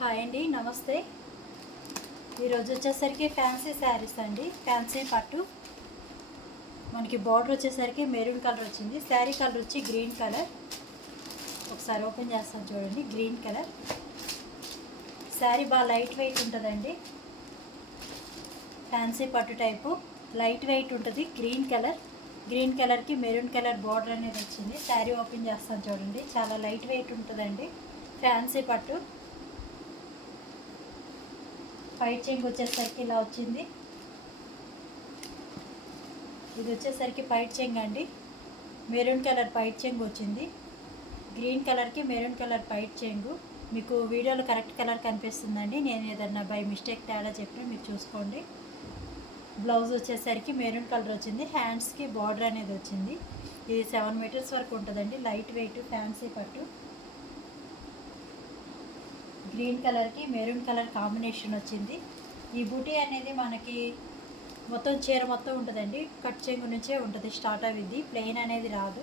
Hi అండి, నమస్తే. ఈరోజు వచ్చేసరికి ఫ్యాన్సీ శారీస్ అండి. ఫ్యాన్సీ పట్టు మనకి బార్డర్ వచ్చేసరికి మెరూన్ కలర్ వచ్చింది. శారీ కలర్ వచ్చి గ్రీన్ కలర్. ఒకసారి ఓపెన్ చేస్తాను చూడండి. గ్రీన్ కలర్ శారీ బాగా లైట్ వెయిట్ ఉంటుందండి. ఫ్యాన్సీ పట్టు టైపు లైట్ వెయిట్ ఉంటుంది. గ్రీన్ కలర్కి మెరూన్ కలర్ బార్డర్ అనేది వచ్చింది. శారీ ఓపెన్ చేస్తాను చూడండి. చాలా లైట్ వెయిట్ ఉంటుందండి. ఫ్యాన్సీ పట్టు పైట్ చెంగు వచ్చేసరికి ఇలా వచ్చింది. ఇది వచ్చేసరికి పైట్ చెంగు అండి. మెరూన్ కలర్ పైట్ చెంగు వచ్చింది. గ్రీన్ కలర్కి మెరూన్ కలర్ పైట్ చెంగు. మీకు వీడియోలో కరెక్ట్ కలర్ కనిపిస్తుందండి. నేను ఏదన్నా బై మిస్టేక్ తేడా చెప్పినా మీరు చూసుకోండి. బ్లౌజ్ వచ్చేసరికి మెరూన్ కలర్ వచ్చింది. హ్యాండ్స్కి బార్డర్ అనేది వచ్చింది. ఇది 7 మీటర్స్ వరకు ఉంటుందండి. లైట్ వెయిట్ ఫ్యాన్సీ పట్టు. గ్రీన్ కలర్కి మెరూన్ కలర్ కాంబినేషన్ వచ్చింది. ఈ బూటీ అనేది మనకి మొత్తం చీర మొత్తం ఉంటుందండి. కట్ చెంగు నుంచే ఉంటుంది స్టార్ట్ అయ్యింది. ప్లెయిన్ అనేది రాదు.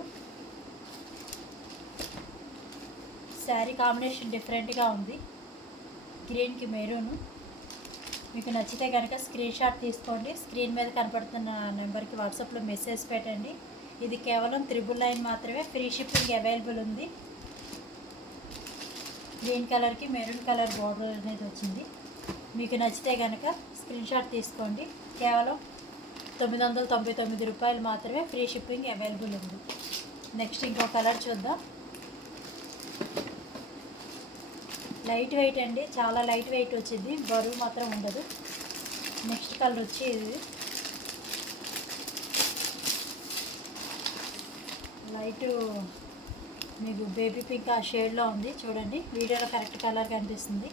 శారీ కాంబినేషన్ డిఫరెంట్గా ఉంది. గ్రీన్కి మెరూన్. మీకు నచ్చితే కనుక స్క్రీన్ షాట్ తీసుకోండి. స్క్రీన్ మీద కనపడుతున్న నెంబర్కి వాట్సాప్లో మెసేజ్ పెట్టండి. ఇది కేవలం 999 మాత్రమే. ఫ్రీ షిప్పింగ్ అవైలబుల్ ఉంది. గ్రీన్ కలర్కి మెరూన్ కలర్ బార్డర్ అనేది వచ్చింది. మీకు నచ్చితే కనుక స్క్రీన్ షాట్ తీసుకోండి. కేవలం 999 రూపాయలు మాత్రమే. ఫ్రీ షిప్పింగ్ అవైలబుల్ ఉంది. నెక్స్ట్ ఇంకో కలర్ చూద్దాం. లైట్ వెయిట్ అండి. చాలా లైట్ వెయిట్ వచ్చింది. బరువు మాత్రం ఉండదు. నెక్స్ట్ కలర్ వచ్చి ఇది లైట్ మీకు బేబీ పింక్ ఆ షేడ్లో ఉంది. చూడండి, వీడియోలో కరెక్ట్ కలర్ కనిపిస్తుంది.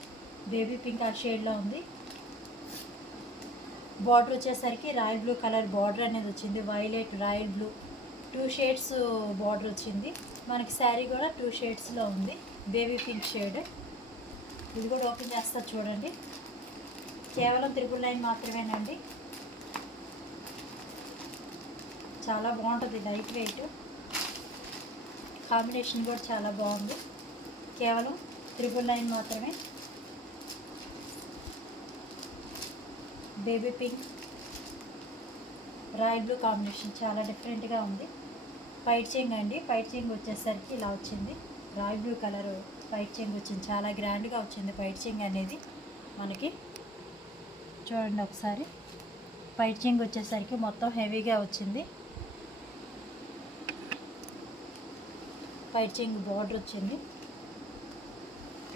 బేబీ పింక్ ఆ షేడ్లో ఉంది. బార్డర్ వచ్చేసరికి రాయల్ బ్లూ కలర్ బార్డర్ అనేది వచ్చింది. Violet, royal blue 2 shades border వచ్చింది. మనకి శారీ కూడా 2 షేడ్స్లో ఉంది. Baby pink shade. ఇది కూడా ఓపెన్ చేస్తా చూడండి. కేవలం 999 మాత్రమేనండి. చాలా బాగుంటుంది. లైట్ వెయిట్ కాంబినేషన్ కూడా చాలా బాగుంది. కేవలం 999 మాత్రమే. Baby pink royal blue combination చాలా డిఫరెంట్గా ఉంది. పైట్ చెంగు అండి. పైట్ చెంగు వచ్చేసరికి ఇలా వచ్చింది. రాయల్ బ్లూ కలర్ పైట్ చెంగు వచ్చింది. చాలా గ్రాండ్గా వచ్చింది పైట్ చెంగు అనేది మనకి. చూడండి ఒకసారి. పైట్ చెంగు వచ్చేసరికి మొత్తం హెవీగా వచ్చింది. పైట్ చెంగు బార్డర్ వచ్చింది.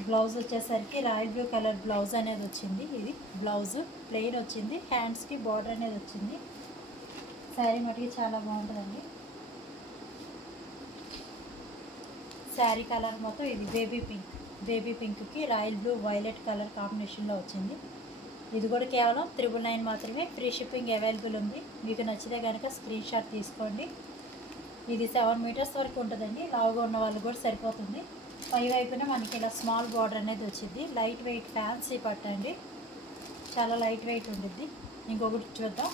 బ్లౌజ్ వచ్చేసరికి రాయల్ బ్లూ కలర్ బ్లౌజ్ అనేది వచ్చింది. ఇది బ్లౌజ్ ప్లెయిన్ వచ్చింది. హ్యాండ్స్కి బార్డర్ అనేది వచ్చింది. శారీ మటుకి చాలా బాగుంటుందండి. శారీ కలర్ మొత్తం ఇది బేబీ పింక్కి రాయల్ బ్లూ వైలెట్ కలర్ కాంబినేషన్లో వచ్చింది. ఇది కూడా కేవలం 999 మాత్రమే. ఫ్రీ షిప్పింగ్ అవైలబుల్ ఉంది. మీకు నచ్చితే కనుక స్క్రీన్ షాట్ తీసుకోండి. ఇది 7 మీటర్స్ వరకు ఉంటుందండి. లావుగా ఉన్న వాళ్ళు కూడా సరిపోతుంది. పై వైపున మనకి ఇలా స్మాల్ బార్డర్ అనేది వచ్చింది. లైట్ వెయిట్ ఫ్యాన్సీ పట్టు అండి. చాలా లైట్ వెయిట్ ఉంటుంది. ఇంకొకటి చూద్దాం.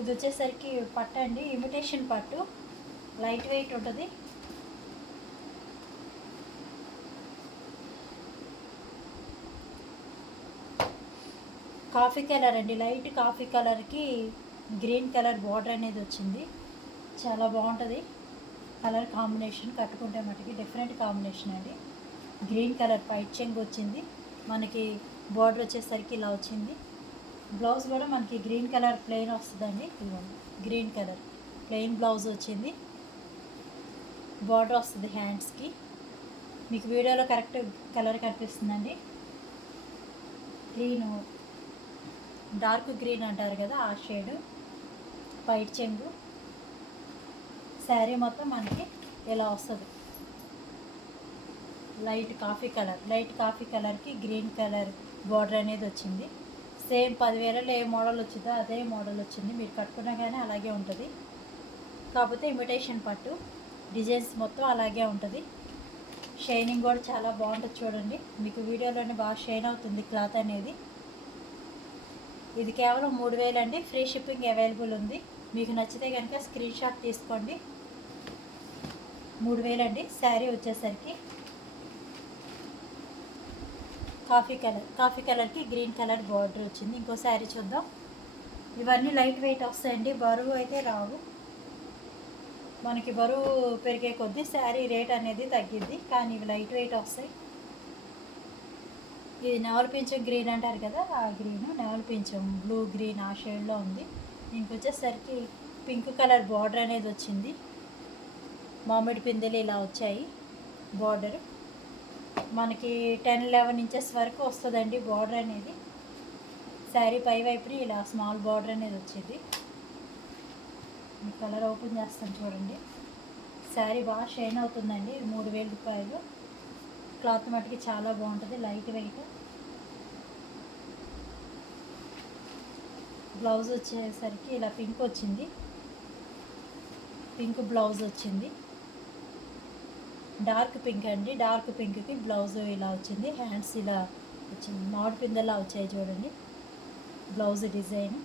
ఇది వచ్చేసరికి పట్టు అండి. ఇమిటేషన్ పట్టు. లైట్ వెయిట్ ఉంటుంది. కాఫీ కలర్ అండి. లైట్ కాఫీ కలర్కి గ్రీన్ కలర్ బార్డర్ అనేది వచ్చింది. చాలా బాగుంటుంది కలర్ కాంబినేషన్. కట్టుకుంటే మటుకి డిఫరెంట్ కాంబినేషన్ అండి. గ్రీన్ కలర్ పైట్ చెంగు వచ్చింది. మనకి బార్డర్ వచ్చేసరికి ఇలా వచ్చింది. బ్లౌజ్ కూడా మనకి గ్రీన్ కలర్ ప్లెయిన్ వస్తుందండి. ఇదిగోండి, గ్రీన్ కలర్ ప్లెయిన్ బ్లౌజ్ వచ్చింది. బార్డర్ వస్తుంది హ్యాండ్స్కి. మీకు వీడియోలో కరెక్ట్ కలర్ కనిపిస్తుందండి. గ్రీను, డార్క్ గ్రీన్ అంటారు కదా, ఆ షేడ్ పైట్ చెంగు. శారీ మొత్తం మనకి ఇలా వస్తుంది. లైట్ కాఫీ కలర్కి గ్రీన్ కలర్ బార్డర్ అనేది వచ్చింది. సేమ్ 10,000లో ఏ మోడల్ వచ్చిందో అదే మోడల్ వచ్చింది. మీరు కట్టుకున్నా కానీ అలాగే ఉంటుంది. కాకపోతే ఇమిటేషన్ పట్టు. డిజైన్స్ మొత్తం అలాగే ఉంటుంది. షైనింగ్ కూడా చాలా బాగుంటుంది. చూడండి, మీకు వీడియోలోనే బాగా షైన్ అవుతుంది క్లాత్ అనేది. ఇది కేవలం 3000 అండి. ఫ్రీ షిప్పింగ్ అవైలబుల్ ఉంది. మీకు నచ్చితే కనుక స్క్రీన్ షాట్ తీసుకోండి. 3000 అండి. శారీ వచ్చేసరికి కాఫీ కలర్కి గ్రీన్ కలర్ బార్డర్ వచ్చింది. ఇంకో శారీ చూద్దాం. ఇవన్నీ లైట్ వెయిట్ వస్తాయండి, బరువు అయితే రావు. మనకి బరువు పెరిగే కొద్దీ శారీ రేట్ అనేది తగ్గిద్ది, కానీ ఇవి లైట్ వెయిట్ వస్తాయి. ఇది నెవల్ పింఛం గ్రీన్ అంటారు కదా, ఆ గ్రీన్ నెవల్ పింఛం బ్లూ గ్రీన్ ఆ షేడ్లో ఉంది. దీనికి వచ్చేసరికి పింక్ కలర్ బార్డర్ అనేది వచ్చింది. మామిడి పిందెలు ఇలా వచ్చాయి. బార్డర్ మనకి 10-11 ఇంచెస్ వరకు వస్తుందండి బార్డర్ అనేది. శారీ పై వైపుని ఇలా స్మాల్ బార్డర్ అనేది వచ్చింది. ఈ కలర్ ఓపెన్ చేస్తాను చూడండి. శారీ బాగా షైన్ అవుతుందండి. ఇది 3000 రూపాయలు. క్లాత్ మటుకి చాలా బాగుంటుంది, లైట్ వెయిట్. బ్లౌజ్ వచ్చేసరికి ఇలా పింక్ వచ్చింది. పింక్ బ్లౌజ్ వచ్చింది. డార్క్ పింక్ అండి. డార్క్ పింక్కి బ్లౌజ్ ఇలా వచ్చింది. హ్యాండ్స్ ఇలా వచ్చింది, మామిడి పిందెలా వచ్చాయి చూడండి బ్లౌజ్ డిజైన్.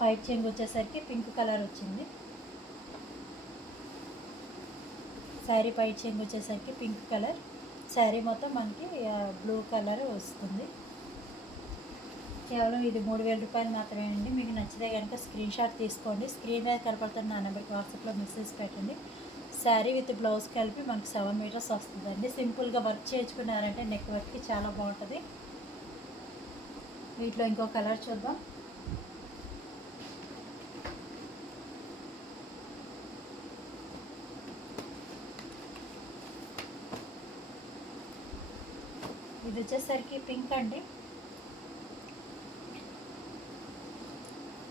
పైట్ చెంగు వచ్చేసరికి పింక్ కలర్ వచ్చింది. శారీ పైట్ చెంగు వచ్చేసరికి పింక్ కలర్. శారీ మొత్తం మనకి బ్లూ కలర్ వస్తుంది. కేవలం ఇది 3000 రూపాయలు మాత్రమే అండి. మీకు నచ్చితే కనుక స్క్రీన్ షాట్ తీసుకోండి. స్క్రీన్ మీద కనపడుతున్న నా నెంబర్కి వాట్సాప్లో మెసేజ్ పెట్టండి. శారీ విత్ బ్లౌజ్ కలిపి మనకి 7 మీటర్స్ వస్తుందండి. సింపుల్గా వర్క్ చేయించుకున్నారంటే నెక్ వర్క్కి చాలా బాగుంటుంది. వీటిలో ఇంకో కలర్ చూద్దాం. ఇది వచ్చేసరికి పింక్ అండి.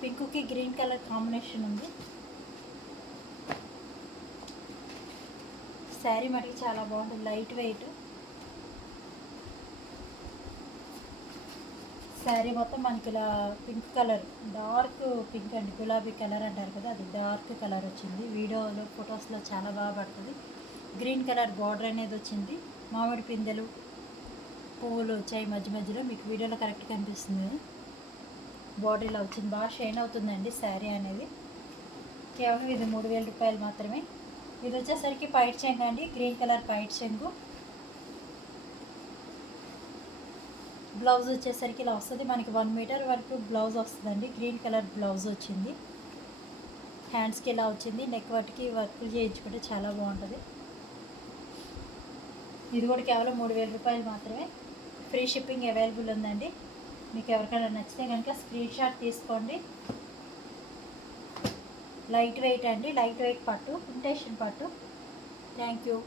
పింక్కి గ్రీన్ కలర్ కాంబినేషన్ ఉంది. శారీ మటుకు చాలా బాగుంటుంది, లైట్ వెయిట్. శారీ మొత్తం మనకి ఇలా పింక్ కలర్, డార్క్ పింక్ అండి, గులాబీ కలర్ అంటారు కదా, అది డార్క్ కలర్ వచ్చింది. వీడియోలో ఫొటోస్లో చాలా బాగా పడుతుంది. గ్రీన్ కలర్ బార్డర్ అనేది వచ్చింది. మామిడి పిందెలు పువ్వులు వచ్చాయి మధ్య మధ్యలో, మీకు వీడియోలో కరెక్ట్ కనిపిస్తుంది. బార్డర్ ఇలా వచ్చింది, బాగా షైన్ అవుతుందండి శారీ అనేది. కేవలం ఇది 3000 రూపాయలు మాత్రమే. ఇది వచ్చేసరికి పైట్ చెంగు అండి, గ్రీన్ కలర్ పైట్ చెంగు. బ్లౌజ్ వచ్చేసరికి ఇలా వస్తుంది. మనకి 1 మీటర్ వరకు బ్లౌజ్ వస్తుందండి. గ్రీన్ కలర్ బ్లౌజ్ వచ్చింది. హ్యాండ్స్కి ఇలా వచ్చింది. నెక్ వాటికి వర్క్ చేయించుకుంటే చాలా బాగుంటుంది. ఇది కూడా కేవలం 3000 రూపాయలు మాత్రమే. ఫ్రీ షిప్పింగ్ అవైలబుల్ ఉందండి. మీకు ఎవరికైనా నచ్చితే కనుక స్క్రీన్ షాట్ తీసుకోండి. లైట్ వెయిట్ అండి, లైట్ వెయిట్ పట్టు, ఇంటేషన్ పట్టు. Thank you.